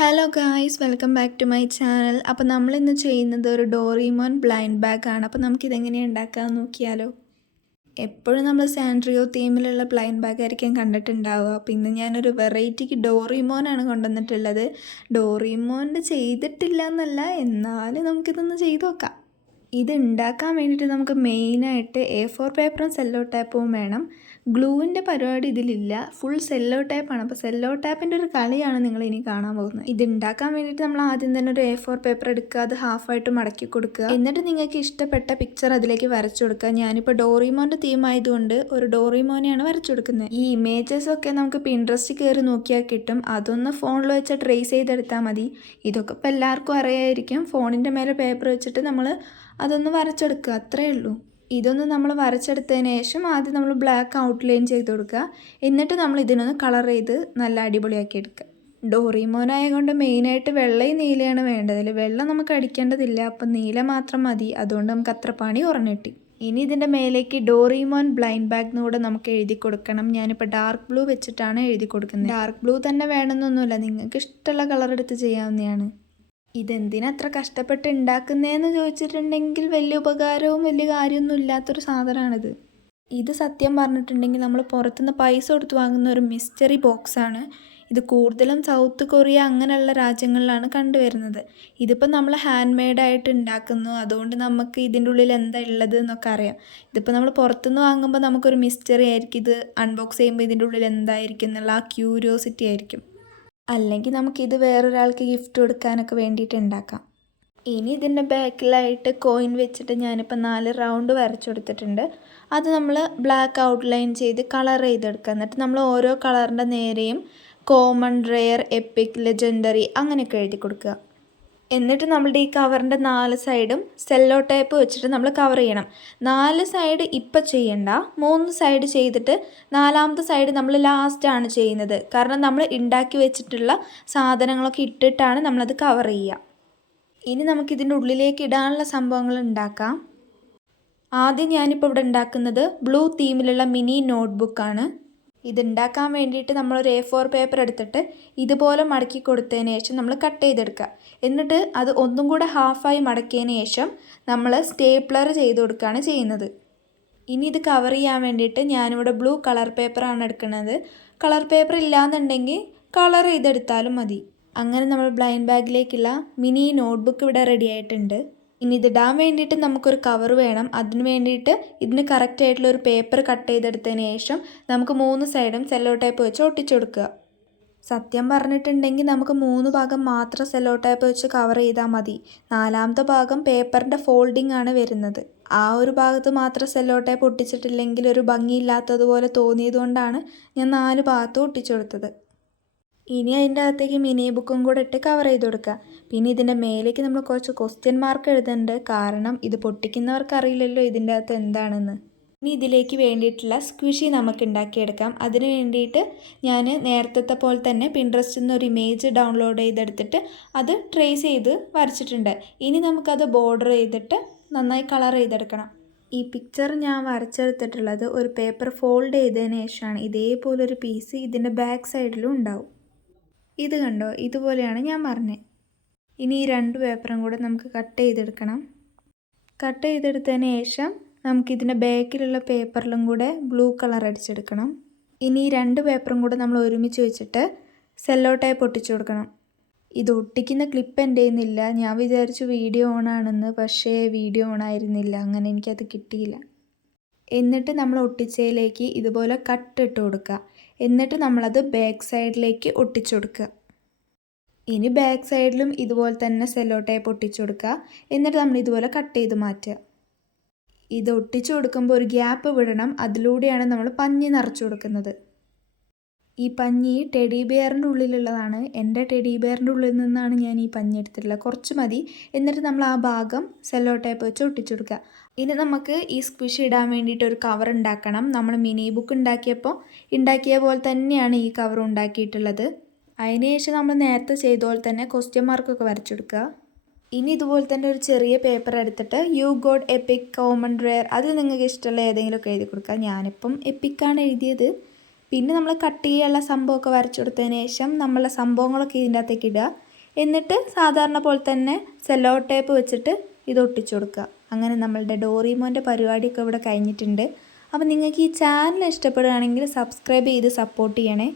Hello guys, welcome back to my channel. അപ്പോൾ നമ്മളിന്ന് ചെയ്യുന്നത് ഒരു ഡോറിമോൻ ബ്ലൈൻഡ് ബാഗാണ്. അപ്പോൾ നമുക്കിതെങ്ങനെയാണ് ഉണ്ടാക്കാമെന്ന് നോക്കിയാലോ. എപ്പോഴും നമ്മൾ സാൻഡ്രിയോ തീമിലുള്ള ബ്ലൈൻഡ് ബാഗ് ആയിരിക്കും കണ്ടിട്ടുണ്ടാവുക. അപ്പോൾ ഇന്ന് ഞാനൊരു വെറൈറ്റിക്ക് ഡോറിമോനാണ് കൊണ്ടുവന്നിട്ടുള്ളത്. ഡോറിമോൻ്റെ ചെയ്തിട്ടില്ല എന്നല്ല, എന്നാലും നമുക്കിതൊന്ന് ചെയ്ത് നോക്കാം. ഇത് ഉണ്ടാക്കാൻ വേണ്ടിയിട്ട് നമുക്ക് മെയിനായിട്ട് A4 പേപ്പറും സെല്ലോ ടേപ്പും വേണം. ഗ്ലൂവിൻ്റെ പരിപാടി ഇതിലില്ല, ഫുൾ സെല്ലോ ടേപ്പാണ്. അപ്പോൾ സെല്ലോ ടേപ്പിൻ്റെ ഒരു കളിയാണ് നിങ്ങൾ ഇനി കാണാൻ പോകുന്നത്. ഇത് ഉണ്ടാക്കാൻ വേണ്ടിയിട്ട് നമ്മൾ ആദ്യം തന്നെ ഒരു A4 പേപ്പർ എടുക്കുക, അത് ഹാഫായിട്ട് മടക്കി കൊടുക്കുക. എന്നിട്ട് നിങ്ങൾക്ക് ഇഷ്ടപ്പെട്ട പിക്ചർ അതിലേക്ക് വരച്ചു കൊടുക്കുക. ഞാനിപ്പോൾ ഡോറിമോൻ്റെ തീം ആയതുകൊണ്ട് ഒരു ഡോറിമോനെയാണ് വരച്ചു കൊടുക്കുന്നത്. ഈ ഇമേജസൊക്കെ നമുക്ക് പിൻട്രസ്റ്റിൽ കയറി നോക്കിയാൽ കിട്ടും. അതൊന്ന് ഫോണിൽ വെച്ച് ട്രേസ് ചെയ്തെടുത്താൽ മതി. ഇതൊക്കെ ഇപ്പോൾ എല്ലാവർക്കും അറിയായിരിക്കും. ഫോണിൻ്റെ മേലെ പേപ്പർ വെച്ചിട്ട് നമ്മൾ അതൊന്ന് വരച്ചെടുക്കുക, അത്രയേ ഉള്ളൂ. ഇതൊന്ന് നമ്മൾ വരച്ചെടുത്തതിന് ശേഷം ആദ്യം നമ്മൾ ബ്ലാക്ക് ഔട്ട്ലൈൻ ചെയ്ത് കൊടുക്കുക. എന്നിട്ട് നമ്മൾ ഇതിനൊന്ന് കളർ ചെയ്ത് നല്ല അടിപൊളിയാക്കി എടുക്കുക. ഡോറിമോനായ കൊണ്ട് മെയിനായിട്ട് വെള്ളയും നീലയാണ് വേണ്ടതിൽ. വെള്ളം നമുക്ക് അടിക്കേണ്ടതില്ല, അപ്പം നീല മാത്രം മതി. അതുകൊണ്ട് നമുക്ക് അത്ര പണി കുറഞ്ഞു കിട്ടി. ഇനി ഇതിൻ്റെ മേലേക്ക് ഡോറിമോൻ ബ്ലൈൻഡ് ബാഗ് എന്നുകൂടെ നമുക്ക് എഴുതി കൊടുക്കണം. ഞാനിപ്പോൾ ഡാർക്ക് ബ്ലൂ വെച്ചിട്ടാണ് എഴുതി കൊടുക്കുന്നത്. ഡാർക്ക് ബ്ലൂ തന്നെ വേണമെന്നൊന്നുമില്ല, നിങ്ങൾക്ക് ഇഷ്ടമുള്ള കളർ എടുത്ത് ചെയ്യാവുന്നതാണ്. ഇതെന്തിനാ അത്ര കഷ്ടപ്പെട്ട് ഉണ്ടാക്കുന്നതെന്ന് ചോദിച്ചിട്ടുണ്ടെങ്കിൽ വലിയ ഉപകാരവും വലിയ കാര്യമൊന്നും ഇല്ലാത്തൊരു സാധനമാണിത്. ഇത് സത്യം പറഞ്ഞിട്ടുണ്ടെങ്കിൽ നമ്മൾ പുറത്തുനിന്ന് പൈസ കൊടുത്ത് വാങ്ങുന്ന ഒരു മിസ്റ്ററി ബോക്സാണ്. ഇത് കൂടുതലും സൗത്ത് കൊറിയ അങ്ങനെയുള്ള രാജ്യങ്ങളിലാണ് കണ്ടുവരുന്നത്. ഇതിപ്പോൾ നമ്മൾ ഹാൻഡ് മെയ്ഡായിട്ട് ഉണ്ടാക്കുന്നു, അതുകൊണ്ട് നമുക്ക് ഇതിൻ്റെ ഉള്ളിൽ എന്താ ഉള്ളത് എന്നൊക്കെ അറിയാം. ഇതിപ്പോൾ നമ്മൾ പുറത്തുനിന്ന് വാങ്ങുമ്പോൾ നമുക്കൊരു മിസ്റ്ററി ആയിരിക്കും. ഇത് അൺബോക്സ് ചെയ്യുമ്പോൾ ഇതിൻ്റെ ഉള്ളിൽ എന്തായിരിക്കും എന്നുള്ള ആ ക്യൂരിയോസിറ്റി ആയിരിക്കും. അല്ലെങ്കിൽ നമുക്കിത് വേറൊരാൾക്ക് ഗിഫ്റ്റ് കൊടുക്കാനൊക്കെ വേണ്ടിയിട്ട് ഉണ്ടാക്കാം. ഇനി ഇതിൻ്റെ ബാക്കിലായിട്ട് കോയിൻ വെച്ചിട്ട് ഞാനിപ്പോൾ 4 റൗണ്ട് വരച്ചു കൊടുത്തിട്ടുണ്ട്. അത് നമ്മൾ ബ്ലാക്ക് ഔട്ട്ലൈൻ ചെയ്ത് കളർ ചെയ്തെടുക്കുക. എന്നിട്ട് നമ്മൾ ഓരോ കളറിൻ്റെ നേരെയും കോമൺ, റെയർ, എപ്പിക്, ലെജൻഡറി അങ്ങനെയൊക്കെ എഴുതി കൊടുക്കുക. എന്നിട്ട് നമ്മളുടെ ഈ കവറിൻ്റെ 4 സൈഡും സെല്ലോ ടേപ്പ് വെച്ചിട്ട് നമ്മൾ കവർ ചെയ്യണം. 4 സൈഡ് ഇപ്പം ചെയ്യണ്ട, 3 സൈഡ് ചെയ്തിട്ട് 4ാമത്തെ സൈഡ് നമ്മൾ ലാസ്റ്റാണ് ചെയ്യുന്നത്. കാരണം നമ്മൾ ഉണ്ടാക്കി വെച്ചിട്ടുള്ള സാധനങ്ങളൊക്കെ ഇട്ടിട്ടാണ് നമ്മളത് കവർ ചെയ്യുക. ഇനി നമുക്കിതിൻ്റെ ഉള്ളിലേക്ക് ഇടാനുള്ള സംഭവങ്ങൾ ഉണ്ടാക്കാം. ആദ്യം ഞാനിപ്പോൾ ഇവിടെ ഉണ്ടാക്കുന്നത് ബ്ലൂ തീമിലുള്ള മിനി നോട്ട്ബുക്കാണ്. ഇതുണ്ടാക്കാൻ വേണ്ടിയിട്ട് നമ്മളൊരു A4 പേപ്പർ എടുത്തിട്ട് ഇതുപോലെ മടക്കി കൊടുത്തതിന് ശേഷം നമ്മൾ കട്ട് ചെയ്തെടുക്കുക. എന്നിട്ട് അത് ഒന്നും കൂടെ ഹാഫായി മടക്കിയതിന് ശേഷം നമ്മൾ സ്റ്റേപ്ലർ ചെയ്ത് കൊടുക്കുകയാണ് ചെയ്യുന്നത്. ഇനി ഇത് കവർ ചെയ്യാൻ വേണ്ടിയിട്ട് ഞാനിവിടെ ബ്ലൂ കളർ പേപ്പറാണ് എടുക്കുന്നത്. കളർ പേപ്പർ ഇല്ലാന്നുണ്ടെങ്കിൽ കളർ ചെയ്തെടുത്താലും മതി. അങ്ങനെ നമ്മൾ ബ്ലൈൻഡ് ബാഗിലേക്കുള്ള മിനി നോട്ട്ബുക്ക് ഇവിടെ റെഡി ആയിട്ടുണ്ട്. ഇനി ഇതിടാൻ വേണ്ടിയിട്ട് നമുക്കൊരു കവർ വേണം. അതിന് വേണ്ടിയിട്ട് ഇതിന് കറക്റ്റായിട്ടുള്ള ഒരു പേപ്പർ കട്ട് ചെയ്തെടുത്തതിന് ശേഷം നമുക്ക് 3 സൈഡും സെല്ലോ ടേപ്പ് വെച്ച് ഒട്ടിച്ചു കൊടുക്കുക. സത്യം പറഞ്ഞിട്ടുണ്ടെങ്കിൽ നമുക്ക് 3 ഭാഗം മാത്രം സെല്ലോ ടേപ്പ് വെച്ച് കവർ ചെയ്താൽ മതി. 4ാമത്തെ ഭാഗം പേപ്പറിൻ്റെ ഫോൾഡിംഗ് ആണ് വരുന്നത്. ആ ഒരു ഭാഗത്ത് മാത്രം സെല്ലോ ടേപ്പ് ഒട്ടിച്ചിട്ടില്ലെങ്കിൽ ഒരു ഭംഗിയില്ലാത്തതുപോലെ തോന്നിയതുകൊണ്ടാണ് ഞാൻ 4 ഭാഗത്തും ഒട്ടിച്ചു കൊടുത്തത്. ഇനി അതിൻ്റെ അകത്തേക്ക് മിനി ബുക്കും കൂടെ ഇട്ട് കവർ ചെയ്ത് കൊടുക്കുക. പിന്നെ ഇതിൻ്റെ മേലേക്ക് നമ്മൾ കുറച്ച് ക്വസ്റ്റ്യൻ മാർക്ക് എഴുതുന്നുണ്ട്, കാരണം ഇത് പൊട്ടിക്കുന്നവർക്ക് അറിയില്ലല്ലോ ഇതിൻ്റെ അകത്ത് എന്താണെന്ന്. ഇനി ഇതിലേക്ക് വേണ്ടിയിട്ടുള്ള സ്ക്വിഷി നമുക്ക് ഉണ്ടാക്കിയെടുക്കാം. അതിന് വേണ്ടിയിട്ട് ഞാൻ നേരത്തെ പോലെ തന്നെ പിൻട്രസ്റ്റിൽ നിന്ന് ഒരു ഇമേജ് ഡൗൺലോഡ് ചെയ്തെടുത്തിട്ട് അത് ട്രേസ് ചെയ്ത് വരച്ചിട്ടുണ്ട്. ഇനി നമുക്കത് ബോർഡർ ചെയ്തിട്ട് നന്നായി കളർ ചെയ്തെടുക്കണം. ഈ പിക്ചർ ഞാൻ വരച്ചെടുത്തിട്ടുള്ളത് ഒരു പേപ്പർ ഫോൾഡ് ചെയ്തതിന് ശേഷമാണ്. ഇതേപോലൊരു പീസ് ഇതിൻ്റെ ബാക്ക് സൈഡിലും ഉണ്ടാവും. ഇത് കണ്ടോ, ഇതുപോലെയാണ് ഞാൻ പറഞ്ഞത്. ഇനി ഈ 2 പേപ്പറും കൂടെ നമുക്ക് കട്ട് ചെയ്തെടുക്കണം. കട്ട് ചെയ്തെടുത്തതിന് ശേഷം നമുക്കിതിൻ്റെ ബാക്കിലുള്ള പേപ്പറിലും കൂടെ ബ്ലൂ കളർ അടിച്ചെടുക്കണം. ഇനി ഈ 2 പേപ്പറും കൂടെ നമ്മൾ ഒരുമിച്ച് വെച്ചിട്ട് സെല്ലോ ടേപ്പ് ഒട്ടിച്ചു കൊടുക്കണം. ഇത് ഒട്ടിക്കുന്ന ക്ലിപ്പ് എൻ്റെ കയ്യിലില്ല. ഞാൻ വിചാരിച്ചു വീഡിയോ ഓൺ ആണെന്ന്, പക്ഷേ വീഡിയോ ഓൺ ആയിരുന്നില്ല. അങ്ങനെ എനിക്കത് കിട്ടിയില്ല. എന്നിട്ട് നമ്മൾ ഒട്ടിച്ചതിലേക്ക് ഇതുപോലെ കട്ട് ഇട്ട് കൊടുക്കുക. എന്നിട്ട് നമ്മളത് ബാക്ക് സൈഡിലേക്ക് ഒട്ടിച്ചു കൊടുക്കുക. ഇനി ബാക്ക് സൈഡിലും ഇതുപോലെ തന്നെ സെല്ലോ ടേപ്പ് ഒട്ടിച്ചു കൊടുക്കുക. എന്നിട്ട് നമ്മൾ ഇതുപോലെ കട്ട് ചെയ്ത് മാറ്റുക. ഇത് ഒട്ടിച്ചു കൊടുക്കുമ്പോൾ ഒരു ഗ്യാപ്പ് വിടണം. അതിലൂടെയാണ് നമ്മൾ പഞ്ഞി നിറച്ചു കൊടുക്കുന്നത്. ഈ പഞ്ഞി ടെഡി ബിയറിൻ്റെ ഉള്ളിലുള്ളതാണ്. എൻ്റെ ടെഡി ബിയറിൻ്റെ ഉള്ളിൽ നിന്നാണ് ഞാൻ ഈ പഞ്ഞി എടുത്തിട്ടുള്ളത്. കുറച്ച് മതി. എന്നിട്ട് നമ്മൾ ആ ഭാഗം സെല്ലോ ടേപ്പ് വെച്ച് ഒട്ടിച്ചു കൊടുക്കുക. ഇനി നമുക്ക് ഈ സ്ക്വിഷ് ഇടാൻ വേണ്ടിയിട്ട് ഒരു കവർ ഉണ്ടാക്കണം. നമ്മൾ മിനി ബുക്ക് ഉണ്ടാക്കിയ പോലെ തന്നെയാണ് ഈ കവർ ഉണ്ടാക്കിയിട്ടുള്ളത്. അതിനുശേഷം നമ്മൾ നേരത്തെ ചെയ്ത പോലെ തന്നെ ക്വസ്റ്റ്യൻ മാർക്കൊക്കെ വരച്ചെടുക്കുക. ഇനി ഇതുപോലെ തന്നെ ഒരു ചെറിയ പേപ്പർ എടുത്തിട്ട് you got EPIC, common, rare അത് നിങ്ങൾക്ക് ഇഷ്ടമുള്ള ഏതെങ്കിലുമൊക്കെ എഴുതി കൊടുക്കുക. ഞാനിപ്പം എപ്പിക്കാണ് എഴുതിയത്. പിന്നെ നമ്മൾ കട്ട് ചെയ്യാനുള്ള സംഭവമൊക്കെ വരച്ചു കൊടുത്തതിന് ശേഷം നമ്മളെ സംഭവങ്ങളൊക്കെ ഇതിൻ്റെ അകത്തേക്ക് ഇടുക. എന്നിട്ട് സാധാരണ പോലെ തന്നെ സെല്ലോ ടേപ്പ് വെച്ചിട്ട് ഇത് ഒട്ടിച്ചു കൊടുക്കുക. അങ്ങനെ നമ്മളുടെ ഡോറിമോൻ്റെ പരിപാടിയൊക്കെ ഇവിടെ കഴിഞ്ഞിട്ടുണ്ട്. അപ്പോൾ നിങ്ങൾക്ക് ഈ ചാനൽ ഇഷ്ടപ്പെടുകയാണെങ്കിൽ സബ്സ്ക്രൈബ് ചെയ്ത് സപ്പോർട്ട് ചെയ്യണേ.